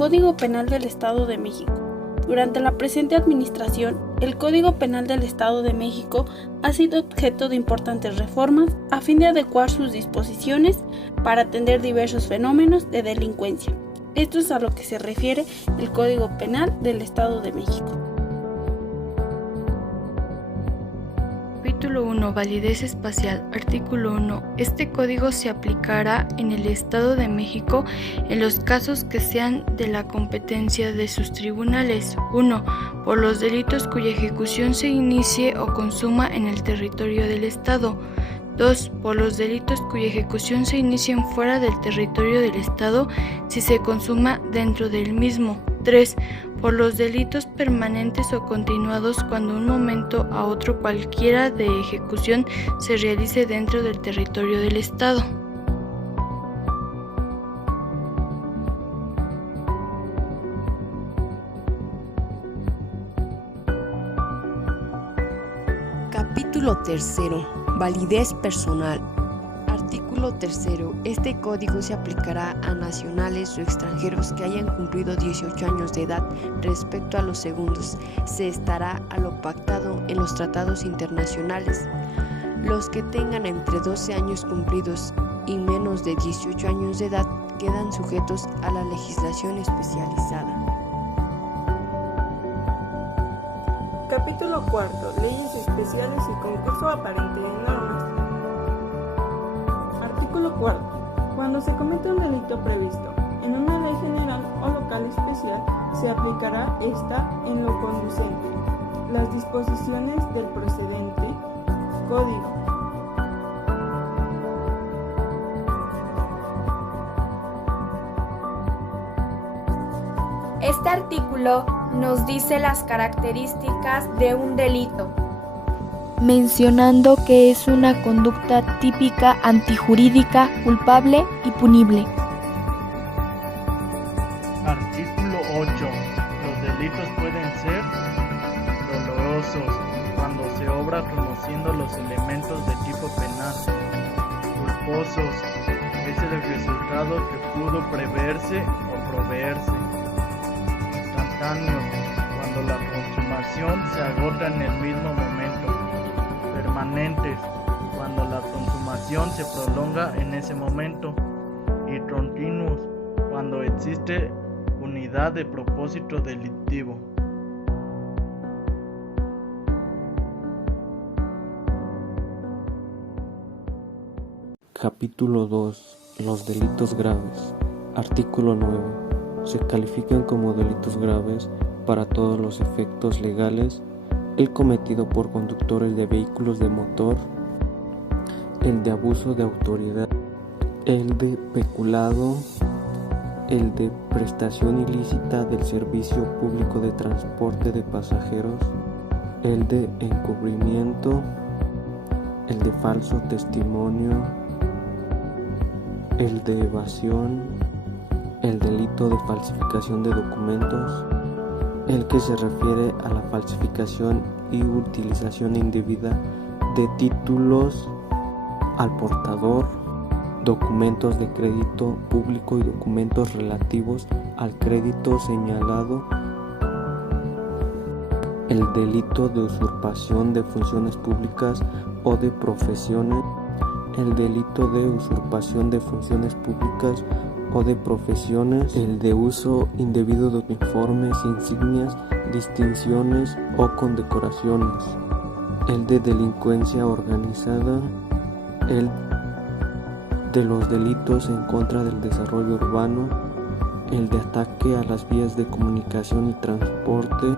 Código Penal del Estado de México. Durante la presente administración, el Código Penal del Estado de México ha sido objeto de importantes reformas a fin de adecuar sus disposiciones para atender diversos fenómenos de delincuencia. Esto es a lo que se refiere el Código Penal del Estado de México. Capítulo 1. Validez espacial. Artículo 1. Este código se aplicará en el Estado de México en los casos que sean de la competencia de sus tribunales. 1. Por los delitos cuya ejecución se inicie o consuma en el territorio del Estado. 2. Por los delitos cuya ejecución se inicien fuera del territorio del Estado si se consuma dentro del mismo. 3. Por los delitos permanentes o continuados cuando un momento a otro cualquiera de ejecución se realice dentro del territorio del Estado. Capítulo 3. Validez personal. Artículo 3. Este código se aplicará a nacionales o extranjeros que hayan cumplido 18 años de edad. Respecto a los segundos, se estará a lo pactado en los tratados internacionales. Los que tengan entre 12 años cumplidos y menos de 18 años de edad quedan sujetos a la legislación especializada. Capítulo 4. Leyes especiales y concurso aparente de normas. Artículo 4. Cuando se comete un delito previsto en una ley general o local especial, se aplicará esta en lo conducente las disposiciones del procedente código. Este artículo nos dice las características de un delito, mencionando que es una conducta típica, antijurídica, culpable y punible. Artículo 8. Los delitos pueden ser dolorosos cuando se obra conociendo los elementos de tipo penal. Culposos es el resultado que pudo preverse o proveerse. Instantáneos cuando la consumación se agota en el mismo momento. Permanentes cuando la consumación se prolonga en ese momento. Y continuos cuando existe unidad de propósito delictivo. Capítulo 2. Los delitos graves. Artículo 9. Se califican como delitos graves para todos los efectos legales el cometido por conductores de vehículos de motor, el de abuso de autoridad, el de peculado, el de prestación ilícita del servicio público de transporte de pasajeros, el de encubrimiento, el de falso testimonio, el de evasión, el delito de falsificación de documentos, el que se refiere a la falsificación y utilización indebida de títulos al portador, documentos de crédito público y documentos relativos al crédito señalado, el delito de usurpación de funciones públicas o de profesiones, el delito de usurpación de funciones públicas o de profesiones, el de uso indebido de uniformes, insignias, distinciones o condecoraciones, el de delincuencia organizada, el de los delitos en contra del desarrollo urbano, el de ataque a las vías de comunicación y transporte,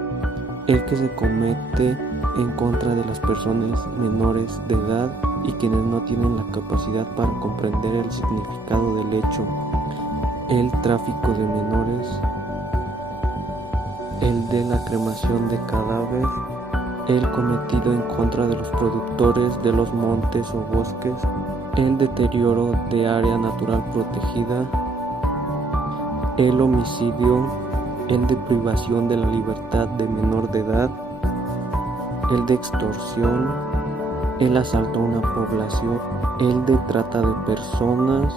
el que se comete en contra de las personas menores de edad y quienes no tienen la capacidad para comprender el significado del hecho, el tráfico de menores, el de la cremación de cadáver, el cometido en contra de los productores de los montes o bosques, el deterioro de área natural protegida, el homicidio, el de privación de la libertad de menor de edad, el de extorsión, el asalto a una población, el de trata de personas,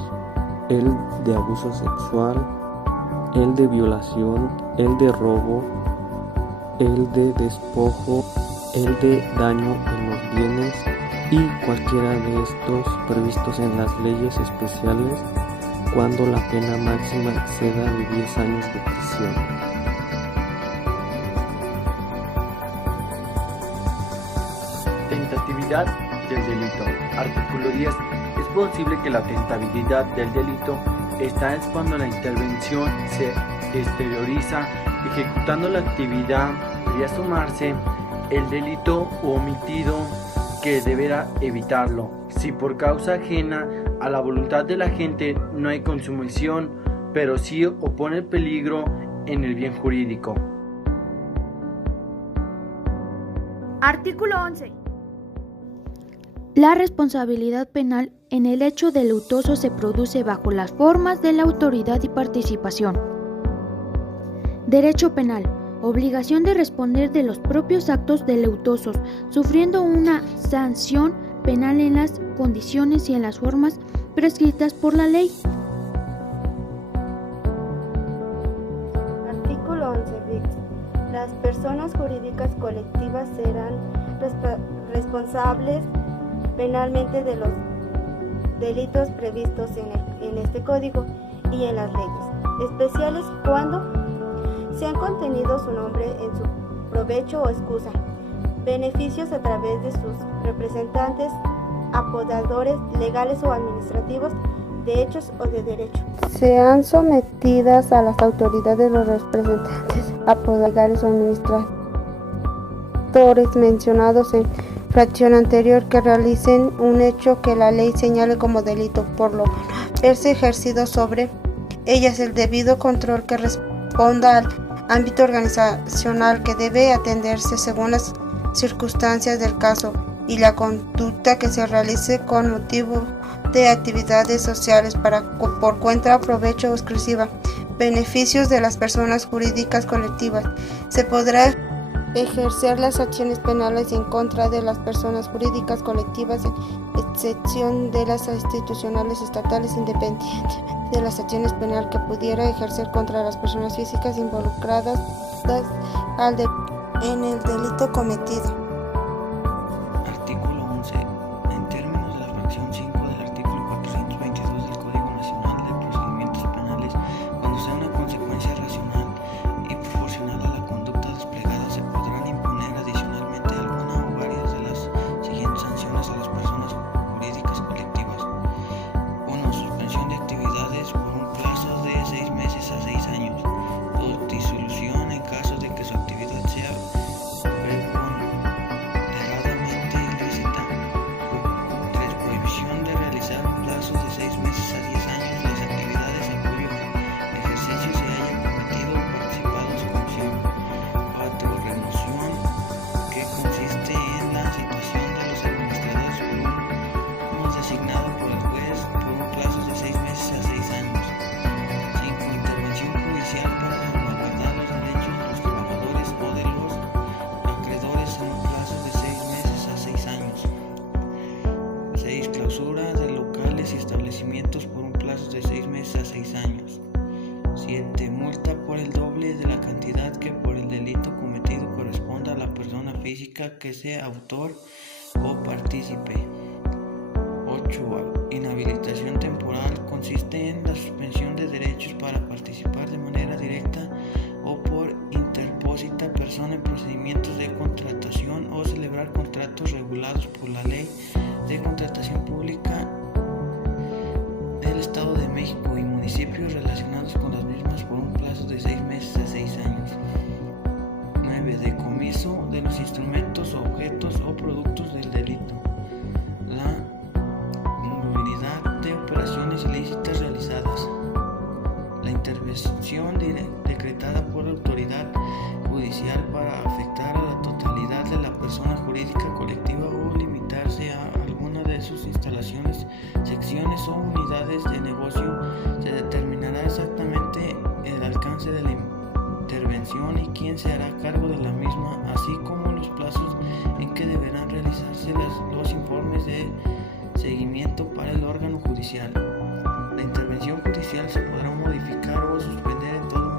el de abuso sexual, el de violación, el de robo, el de despojo, el de daño en los bienes y cualquiera de estos previstos en las leyes especiales cuando la pena máxima exceda de 10 años de prisión. Tentatividad del delito. Artículo 10. Es posible que la tentatividad del delito está es cuando la intervención se exterioriza ejecutando la actividad, podría sumarse el delito omitido que deberá evitarlo. Si por causa ajena a la voluntad de la gente no hay consumación, pero sí opone el peligro en el bien jurídico. Artículo 11. La responsabilidad penal en el hecho deleitoso se produce bajo las formas de la autoridad y participación. Derecho penal. Obligación de responder de los propios actos deleitosos, sufriendo una sanción penal en las condiciones y en las formas prescritas por la ley. Artículo 11 bis. Las personas jurídicas colectivas serán responsables penalmente de los delitos previstos en este código y en las leyes especiales cuando sean contenido su nombre en su provecho o excusa, beneficios a través de sus representantes, apoderadores legales o administrativos, de hechos o de derecho. Sean sometidas a las autoridades los representantes, apoderadores legales o administradores mencionados en fracción anterior que realicen un hecho que la ley señale como delito, por lo haberse ejercido sobre ellas el debido control que responda al ámbito organizacional que debe atenderse según las circunstancias del caso y la conducta que se realice con motivo de actividades sociales por cuenta, provecho o exclusiva, beneficios de las personas jurídicas colectivas. Se podrá ejercer las acciones penales en contra de las personas jurídicas colectivas, en excepción de las institucionales estatales, independientemente de las acciones penales que pudiera ejercer contra las personas físicas involucradas en el delito cometido. Artículo 11. En términos de la fracción 5 del artículo 422 del Código Nacional de Procedimientos Penales, cuando sea una consecuencia racional y proporcional a la conducta desplegada, se podrán imponer adicionalmente alguna o varias de las siguientes sanciones a las personas jurídicas colectivas. 1. Suspensión de actividades por un plazo de 6 meses a 6 años. 2. Disolución en caso de que su actividad sea preponderantemente ilícita. 3. Prohibición de realizar en plazos de 6 meses a 10 años las actividades en cuyo ejercicio se haya cometido o participado en su comisión. 4. Remoción, que consiste en la situación de los administradores por uno designado por el juez por un plazo de 6 meses a 6 años. 5. Intervención judicial para salvaguardar los derechos de los trabajadores o de los acreedores en un plazo de 6 meses a 6 años. 6. Clausura de locales y establecimientos por un plazo de 6 meses a 6 años. 7. Multa por el doble de la cantidad que por el delito cometido corresponda a la persona física que sea autor o partícipe. 8. Inhabilitación temporal consiste en la suspensión de derechos para participar de manera directa o por interpósita persona en procedimientos de contratación o celebrar contratos regulados por la Ley de Contratación Pública del Estado de México y municipios relacionados con las mismas por un plazo de 6 meses a 6 años. 9. Decomiso de los instrumentos, objetos o productos del delito. La nulidad de operaciones ilícitas realizadas. La intervención decretada por la autoridad judicial para afectar a la totalidad de la persona jurídica colectiva o limitarse a alguna de sus instalaciones, secciones o unidades de negocio. Se determinará exactamente el alcance de la intervención y quién se hará cargo de la misma, así como los plazos en que deberán realizarse los informes de seguimiento para el órgano judicial. La intervención judicial se podrá modificar o suspender en todo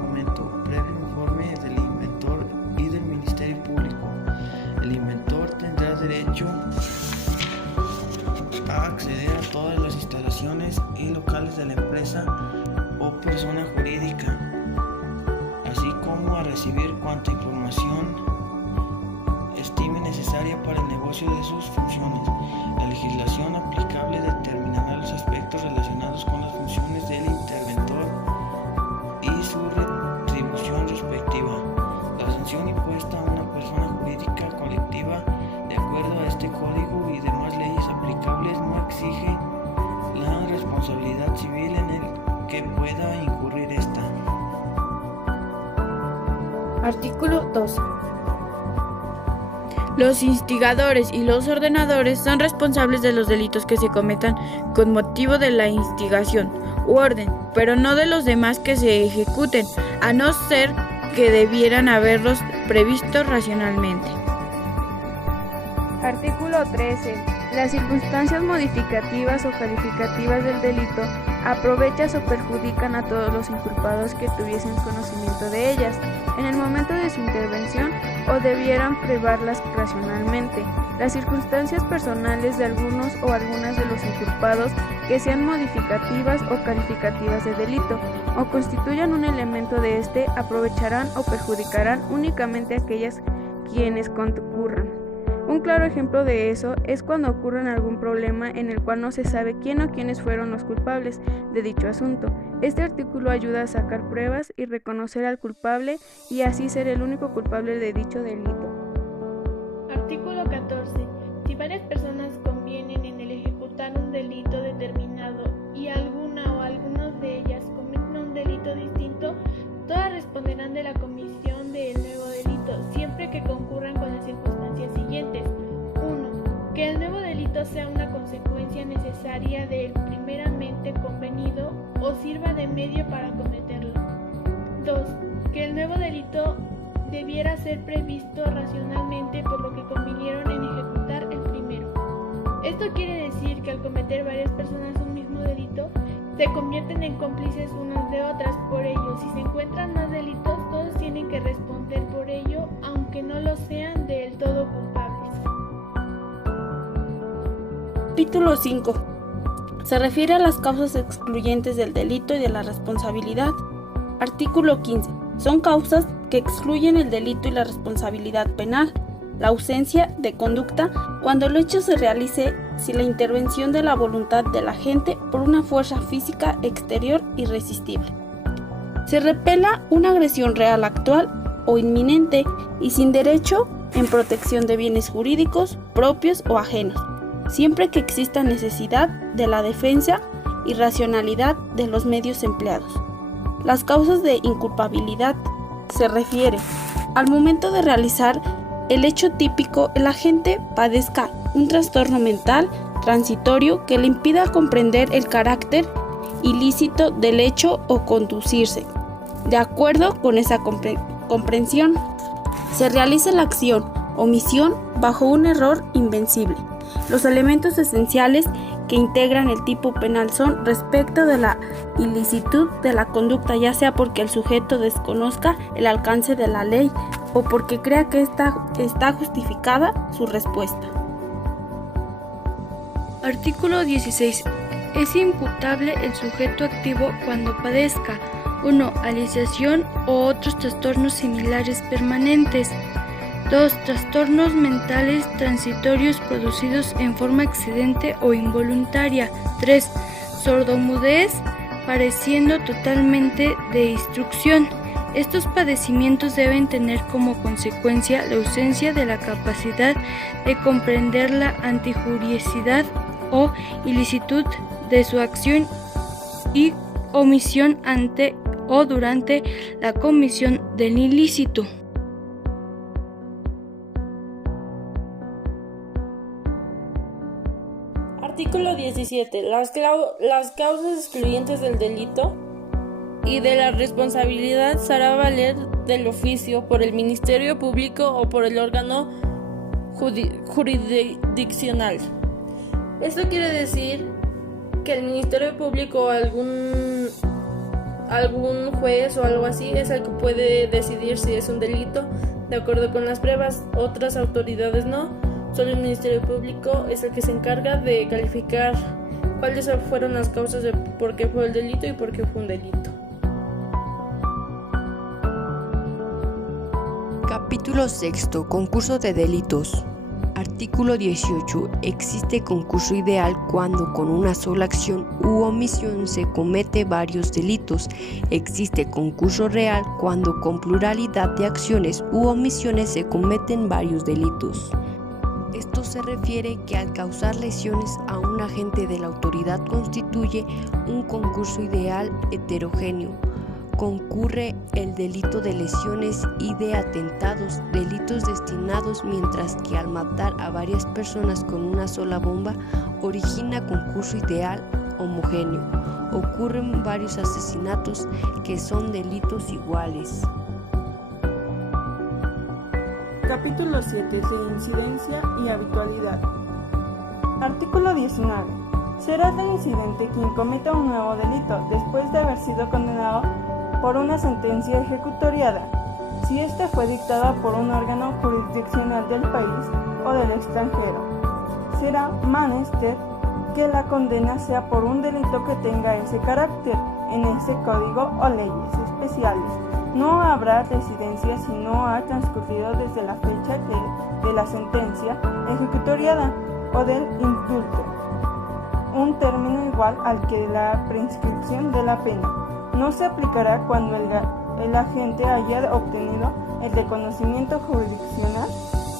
o persona jurídica, así como a recibir cuanta información estime necesaria para el negocio de sus funciones. La legislación aplicable determinará los aspectos relacionados con las funciones del interventor y su retribución respectiva. La sanción impuesta a una persona jurídica colectiva de acuerdo a este código y demás leyes aplicables no exige la responsabilidad civil en el que pueda incurrir esta. Artículo 12. Los instigadores y los ordenadores son responsables de los delitos que se cometan con motivo de la instigación u orden, pero no de los demás que se ejecuten, a no ser que debieran haberlos previsto racionalmente. Artículo 13. Las circunstancias modificativas o calificativas del delito aprovechan o perjudican a todos los inculpados que tuviesen conocimiento de ellas en el momento de su intervención o debieran probarlas racionalmente. Las circunstancias personales de algunos o algunas de los inculpados que sean modificativas o calificativas de delito o constituyan un elemento de este aprovecharán o perjudicarán únicamente a aquellas quienes concurran. Un claro ejemplo de eso es cuando ocurre algún problema en el cual no se sabe quién o quiénes fueron los culpables de dicho asunto. Este artículo ayuda a sacar pruebas y reconocer al culpable y así ser el único culpable de dicho delito. Artículo 14. Si varias personas convienen en el ejecutar un delito determinado y alguna o algunas de ellas cometen un delito distinto, todas responderán de la comisión del nuevo delito, siempre que concurran con las circunstancias siguientes. 1. Que el nuevo delito sea una consecuencia necesaria del primeramente convenido o sirva de medio para cometerlo. 2. Que el nuevo delito debiera ser previsto racionalmente por lo que convinieron en ejecutar el primero. Esto quiere decir que al cometer varias personas un mismo delito, se convierten en cómplices unas de otras. Por ello, si se encuentran más delitos, todos tienen que responder por ello, aunque no lo sean del todo culpables. Título 5. Se refiere a las causas excluyentes del delito y de la responsabilidad. Artículo 15. Son causas que excluyen el delito y la responsabilidad penal. La ausencia de conducta cuando el hecho se realice sin la intervención de la voluntad del agente por una fuerza física exterior irresistible. Se repela una agresión real actual o inminente y sin derecho en protección de bienes jurídicos propios o ajenos, siempre que exista necesidad de la defensa y racionalidad de los medios empleados. Las causas de inculpabilidad se refiere al momento de realizar el hecho típico, el agente padezca un trastorno mental transitorio que le impida comprender el carácter ilícito del hecho o conducirse. De acuerdo con esa comprensión, se realiza la acción o omisión bajo un error invencible. Los elementos esenciales que integran el tipo penal son respecto de la ilicitud de la conducta, ya sea porque el sujeto desconozca el alcance de la ley o porque crea que está justificada su respuesta. Artículo 16. Es imputable el sujeto activo cuando padezca 1. Aliciación o otros trastornos similares permanentes. 2. Trastornos mentales transitorios producidos en forma accidente o involuntaria. 3. Sordomudez pareciendo totalmente de instrucción. Estos padecimientos deben tener como consecuencia la ausencia de la capacidad de comprender la antijuriosidad o ilicitud de su acción y omisión ante o durante la comisión del ilícito. Artículo 17. Las causas excluyentes del delito y de la responsabilidad se hará valer del oficio por el Ministerio Público o por el órgano jurisdiccional. Esto quiere decir que el Ministerio Público o algún juez o algo así es el que puede decidir si es un delito de acuerdo con las pruebas. Otras autoridades no. Solo el Ministerio Público es el que se encarga de calificar cuáles fueron las causas de por qué fue el delito y por qué fue un delito. Capítulo 6. Concurso de delitos. Artículo 18. Existe concurso ideal cuando con una sola acción u omisión se comete varios delitos. Existe concurso real cuando con pluralidad de acciones u omisiones se cometen varios delitos. Esto se refiere que al causar lesiones a un agente de la autoridad constituye un concurso ideal heterogéneo. Concurre el delito de lesiones y de atentados, delitos destinados, mientras que al matar a varias personas con una sola bomba origina concurso ideal homogéneo. Ocurren varios asesinatos que son delitos iguales. Capítulo 7. De incidencia y habitualidad. Artículo 19. Será reincidente quien cometa un nuevo delito después de haber sido condenado por una sentencia ejecutoriada, si ésta fue dictada por un órgano jurisdiccional del país o del extranjero. Será menester que la condena sea por un delito que tenga ese carácter en ese código o leyes especiales. No habrá residencia si no ha transcurrido desde la fecha de la sentencia ejecutoriada o del indulto un término igual al que de la prescripción de la pena. No se aplicará cuando el agente haya obtenido el reconocimiento jurisdiccional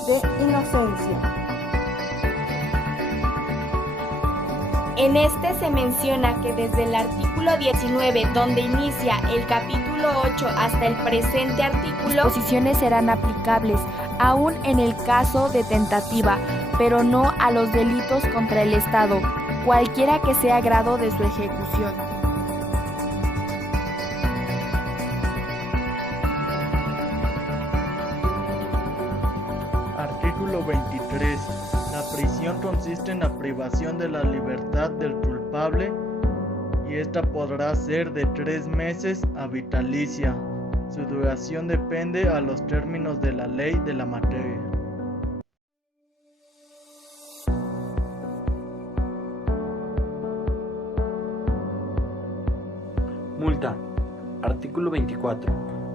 de inocencia. En este se menciona que desde el artículo 19, donde inicia el capítulo 8 hasta el presente artículo, las disposiciones serán aplicables aún en el caso de tentativa, pero no a los delitos contra el Estado, cualquiera que sea grado de su ejecución. Artículo 23. La prisión consiste en la privación de la libertad del culpable y esta podrá ser de 3 meses a vitalicia. Su duración depende a los términos de la ley de la materia. Multa. Artículo 24.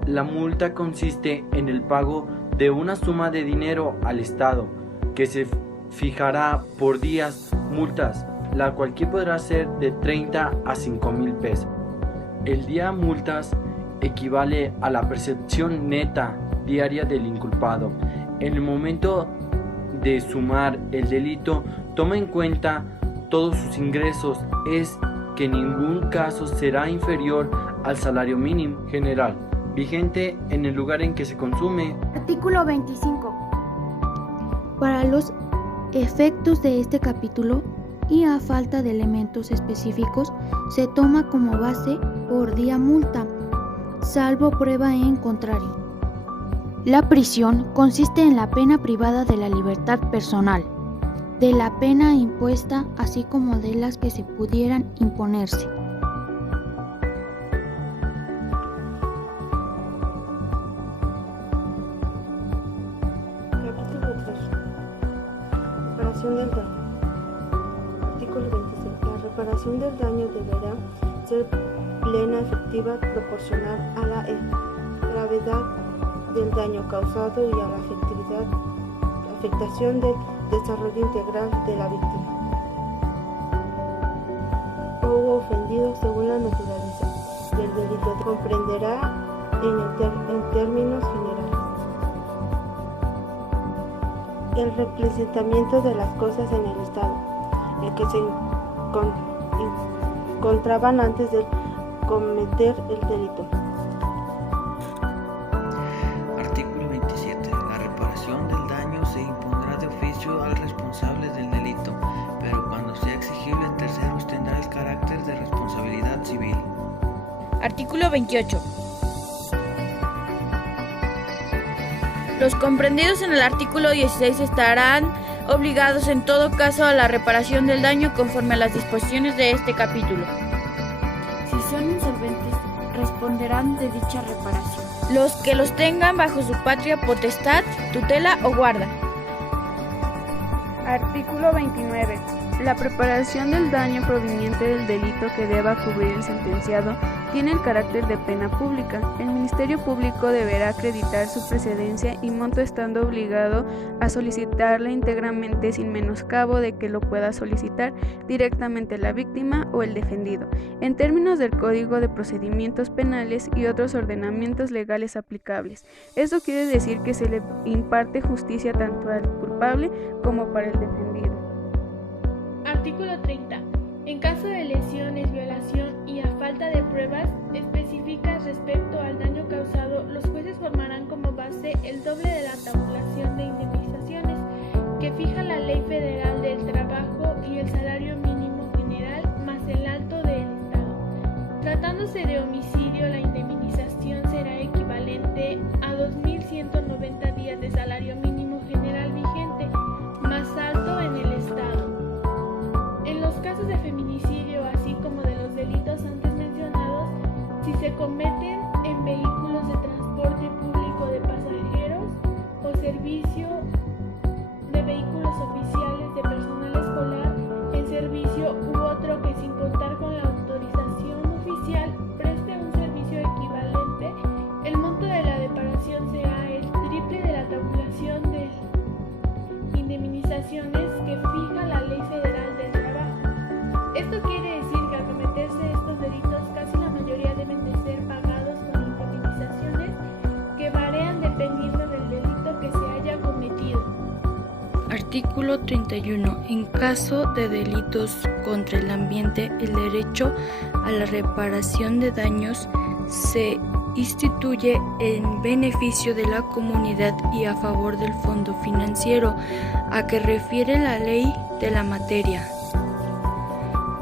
La multa consiste en el pago de una suma de dinero al Estado, que se fijará por días multas, la cual podrá ser de 30 a 5,000 pesos. El día multas equivale a la percepción neta diaria del inculpado. En el momento de sumar el delito, toma en cuenta todos sus ingresos, es que en ningún caso será inferior al salario mínimo general vigente en el lugar en que se consume. Artículo 25. Para los efectos de este capítulo y a falta de elementos específicos, se toma como base por día multa, salvo prueba en contrario. La prisión consiste en la pena privada de la libertad personal, de la pena impuesta, así como de las que se pudieran imponerse. Reparación del daño. Artículo 26. La reparación del daño deberá ser plena, efectiva, proporcional a la gravedad del daño causado y a la afectación del desarrollo integral de la víctima o ofendido según la naturaleza del delito. Comprenderá en términos generales el representamiento de las cosas en el estado en que se encontraban antes de cometer el delito. Artículo 27. La reparación del daño se impondrá de oficio al responsable del delito, pero cuando sea exigible a terceros tendrá el carácter de responsabilidad civil. Artículo 28. Los comprendidos en el artículo 16 estarán obligados en todo caso a la reparación del daño conforme a las disposiciones de este capítulo. Si son insolventes, responderán de dicha reparación los que los tengan bajo su patria potestad, tutela o guarda. Artículo 29. La preparación del daño proveniente del delito que deba cubrir el sentenciado tiene el carácter de pena pública. El Ministerio Público deberá acreditar su precedencia y monto estando obligado a solicitarla íntegramente sin menoscabo de que lo pueda solicitar directamente la víctima o el defendido, en términos del Código de Procedimientos Penales y otros ordenamientos legales aplicables. Esto quiere decir que se le imparte justicia tanto al culpable como para el defendido. Artículo 30. En caso de lesiones, violación y a falta de pruebas específicas respecto al daño causado, los jueces formarán como base el doble de la tabulación de indemnizaciones que fija la Ley Federal del Trabajo y el salario mínimo general más el alto del Estado. Tratándose de homicidio, la indemnización será equivalente a 2.190 días de salario mínimo general vigente, más alto en el Estado. En los casos de feminicidio, así como de los delitos antes mencionados, si se cometen en vehículos de transporte público de pasajeros o servicio de vehículos oficiales de personal escolar en servicio u otro que sin contar con la autorización oficial preste un servicio equivalente, el monto de la reparación será el triple de la tabulación de indemnizaciones que fija la Ley Federal del Trabajo. Esto quiere decir que al cometerse estos delitos, casi la mayoría deben de ser pagados con indemnizaciones que varían dependiendo del delito que se haya cometido. Artículo 31. En caso de delitos contra el ambiente, el derecho a la reparación de daños se instituye en beneficio de la comunidad y a favor del fondo financiero a que refiere la ley de la materia.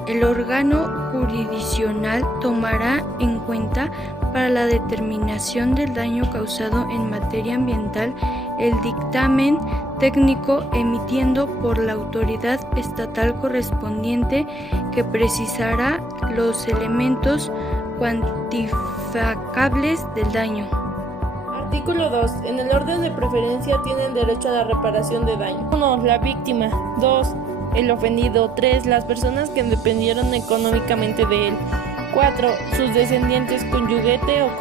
El órgano jurisdiccional tomará en cuenta para la determinación del daño causado en materia ambiental el dictamen técnico emitiendo por la autoridad estatal correspondiente que precisará los elementos cuantificables del daño. Artículo 2. En el orden de preferencia tienen derecho a la reparación de daño. 1. La víctima. 2. El ofendido. 3. Las personas que dependieron económicamente de él. 4. Sus descendientes conyugete o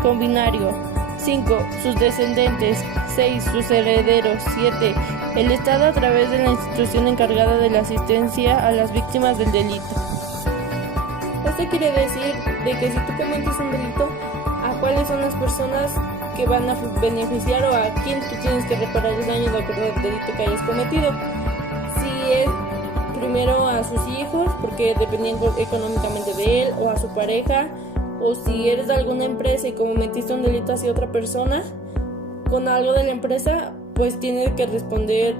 combinario. 5. Sus descendientes. 6. Sus herederos. 7. El Estado a través de la institución encargada de la asistencia a las víctimas del delito. Esto quiere decir de que si tú cometes un delito, ¿a cuáles son las personas que van a beneficiar o a quién tú tienes que reparar el daño de acuerdo al delito que hayas cometido? Si es primero a sus hijos, porque dependían económicamente de él, o a su pareja, o si eres de alguna empresa y cometiste un delito hacia otra persona, con algo de la empresa, pues tienes que responder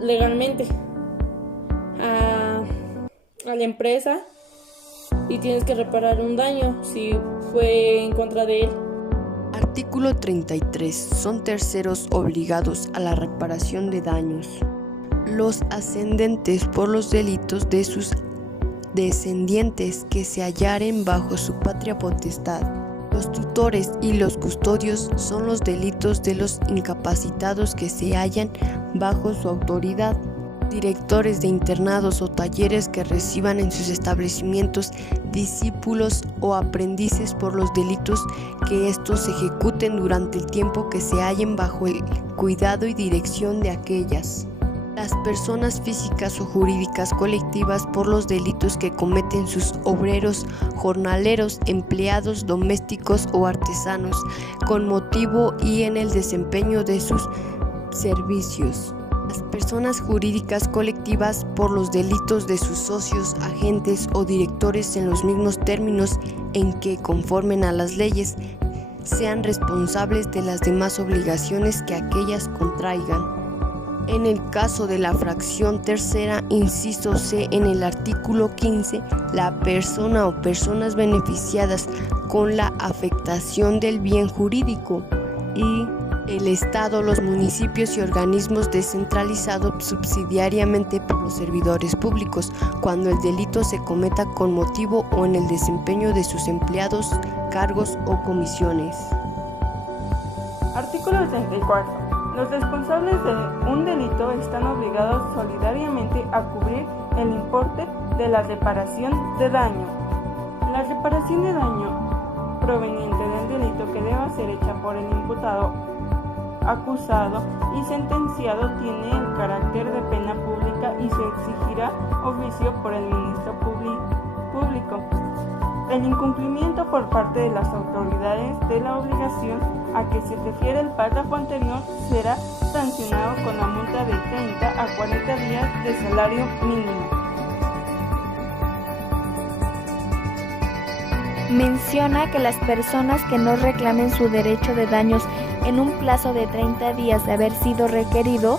legalmente a la empresa y tienes que reparar un daño si fue en contra de él. Artículo 33. Son terceros obligados a la reparación de daños los ascendentes por los delitos de sus descendientes que se hallaren bajo su patria potestad. Los tutores y los custodios son los delitos de los incapacitados que se hallan bajo su autoridad. Directores de internados o talleres que reciban en sus establecimientos discípulos o aprendices por los delitos que estos ejecuten durante el tiempo que se hallen bajo el cuidado y dirección de aquellas. Las personas físicas o jurídicas colectivas por los delitos que cometen sus obreros, jornaleros, empleados domésticos o artesanos, con motivo y en el desempeño de sus servicios. Las personas jurídicas colectivas por los delitos de sus socios, agentes o directores en los mismos términos en que, conforme a las leyes, sean responsables de las demás obligaciones que aquellas contraigan. En el caso de la fracción tercera, inciso C, en el artículo 15, la persona o personas beneficiadas con la afectación del bien jurídico y el Estado, los municipios y organismos descentralizados subsidiariamente por los servidores públicos, cuando el delito se cometa con motivo o en el desempeño de sus empleados, cargos o comisiones. Artículo 34. Los responsables de un delito están obligados solidariamente a cubrir el importe de la reparación de daño. La reparación de daño proveniente del delito que deba ser hecha por el imputado, acusado y sentenciado tiene el carácter de pena pública y se exigirá oficio por el ministro público. El incumplimiento por parte de las autoridades de la obligación a que se refiere el párrafo anterior será sancionado con la multa de 30 a 40 días de salario mínimo. Menciona que las personas que no reclamen su derecho de daños en un plazo de 30 días de haber sido requerido,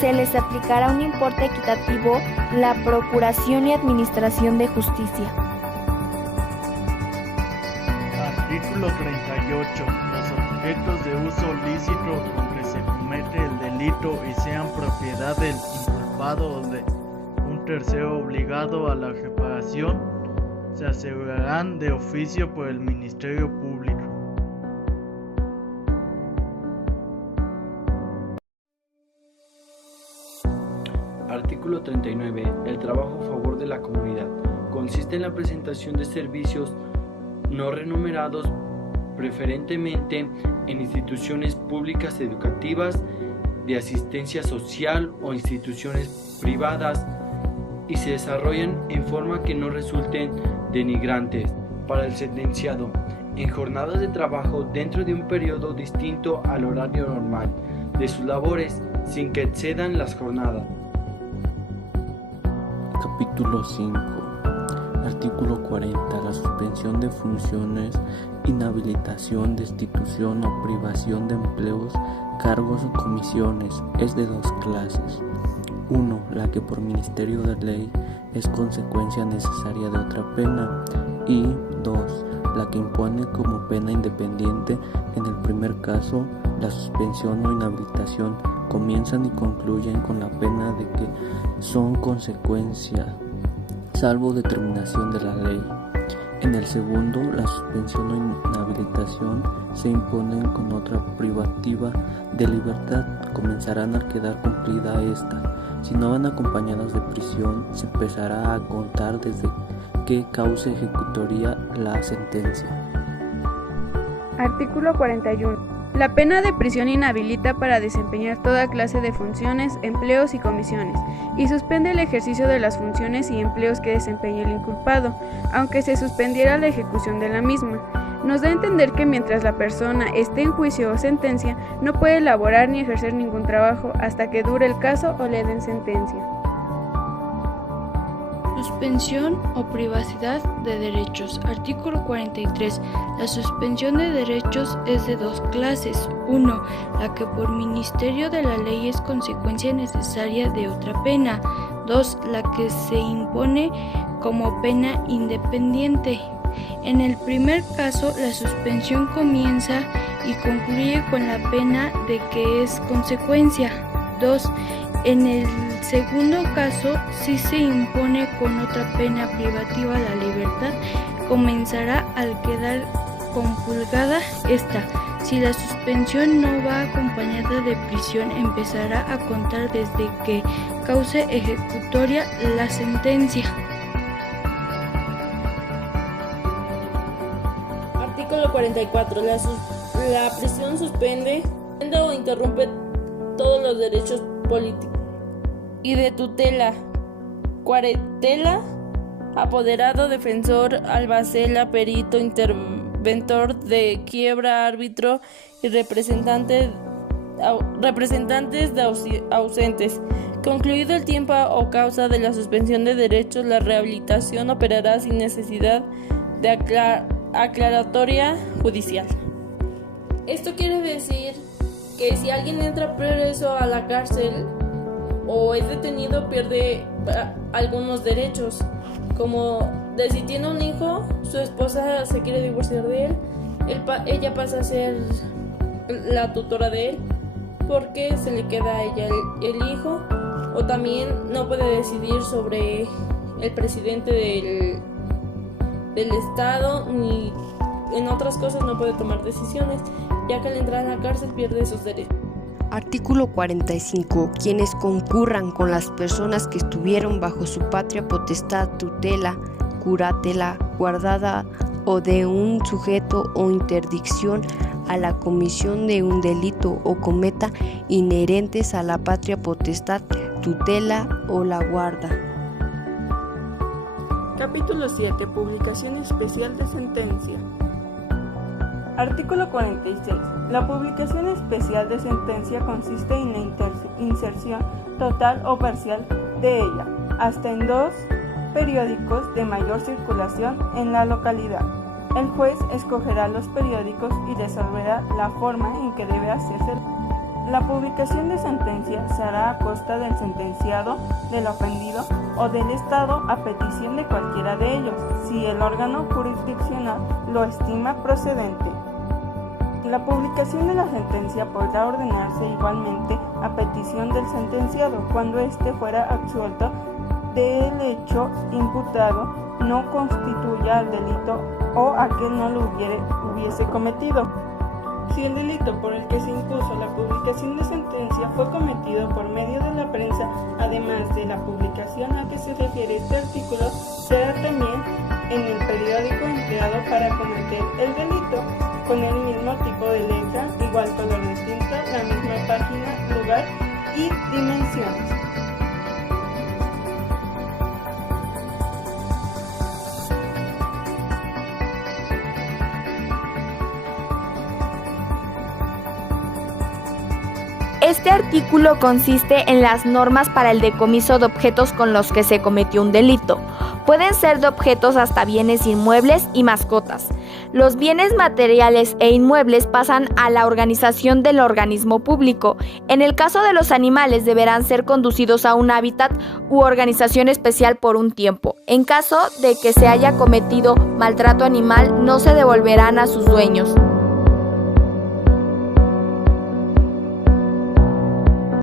se les aplicará un importe equitativo la Procuración y Administración de Justicia. Artículo 38. Los objetos de uso lícito con que se comete el delito y sean propiedad del inculpado o de un tercero obligado a la reparación se asegurarán de oficio por el Ministerio Público. Artículo 39. El trabajo a favor de la comunidad consiste en la presentación de servicios no remunerados, preferentemente en instituciones públicas educativas, de asistencia social o instituciones privadas, y se desarrollan en forma que no resulten denigrantes para el sentenciado, en jornadas de trabajo dentro de un periodo distinto al horario normal de sus labores, sin que excedan las jornadas. Capítulo 5. Artículo 40. La suspensión de funciones, inhabilitación, destitución o privación de empleos, cargos o comisiones es de dos clases. 1. La que por ministerio de ley es consecuencia necesaria de otra pena, y 2. La que impone como pena independiente. En el primer caso, la suspensión o inhabilitación comienzan y concluyen con la pena de que son consecuencia, salvo determinación de la ley. En el segundo, la suspensión o inhabilitación se imponen con otra privativa de libertad. Comenzarán al quedar cumplida esta. Si no van acompañadas de prisión, se empezará a contar desde que cause ejecutoria la sentencia. Artículo 41. La pena de prisión inhabilita para desempeñar toda clase de funciones, empleos y comisiones, y suspende el ejercicio de las funciones y empleos que desempeñe el inculpado, aunque se suspendiera la ejecución de la misma. Nos da a entender que mientras la persona esté en juicio o sentencia, no puede elaborar ni ejercer ningún trabajo hasta que dure el caso o le den sentencia. Suspensión o privacidad de derechos. Artículo 43. La suspensión de derechos es de dos clases. 1. La que por ministerio de la ley es consecuencia necesaria de otra pena. 2. La que se impone como pena independiente. En el primer caso, la suspensión comienza y concluye con la pena de que es consecuencia. 2. En el segundo caso, si se impone con otra pena privativa la libertad, comenzará al quedar compulgada esta. Si la suspensión no va acompañada de prisión, empezará a contar desde que cause ejecutoria la sentencia. Artículo 44. La prisión suspende o interrumpe todos los derechos políticos y de tutela, cuarentela, apoderado, defensor, albacela, perito, interventor de quiebra, árbitro y representantes ausentes. Concluido el tiempo o causa de la suspensión de derechos, la rehabilitación operará sin necesidad de aclaratoria judicial. Esto quiere decir que si alguien entra preso a la cárcel o es detenido, pierde algunos derechos, como de si tiene un hijo, su esposa se quiere divorciar de él, ella pasa a ser la tutora de él porque se le queda a ella el hijo, o también no puede decidir sobre el presidente del estado, ni en otras cosas no puede tomar decisiones, ya que al entrar a la cárcel pierde esos derechos. Artículo 45. Quienes concurran con las personas que estuvieron bajo su patria potestad, tutela, curatela, guardada o de un sujeto o interdicción a la comisión de un delito o cometa inherentes a la patria potestad, tutela o la guarda. Capítulo 7. Publicación especial de sentencia. Artículo 46. La publicación especial de sentencia consiste en la inserción total o parcial de ella, hasta en 2 periódicos de mayor circulación en la localidad. El juez escogerá los periódicos y resolverá la forma en que debe hacerse. La publicación de sentencia se hará a costa del sentenciado, del ofendido o del Estado a petición de cualquiera de ellos, si el órgano jurisdiccional lo estima procedente. La publicación de la sentencia podrá ordenarse igualmente a petición del sentenciado cuando éste fuera absuelto del hecho imputado no constituya el delito o aquel no lo hubiese cometido. Si el delito por el que se impuso la publicación de sentencia fue cometido por medio de la prensa, además de la publicación a que se refiere este artículo, será también en el periódico empleado para cometer el delito, con el mismo tipo de letra, igual color distinto, la misma página, lugar y dimensiones. Este artículo consiste en las normas para el decomiso de objetos con los que se cometió un delito. Pueden ser de objetos hasta bienes inmuebles y mascotas. Los bienes materiales e inmuebles pasan a la organización del organismo público. En el caso de los animales, deberán ser conducidos a un hábitat u organización especial por un tiempo. En caso de que se haya cometido maltrato animal, no se devolverán a sus dueños.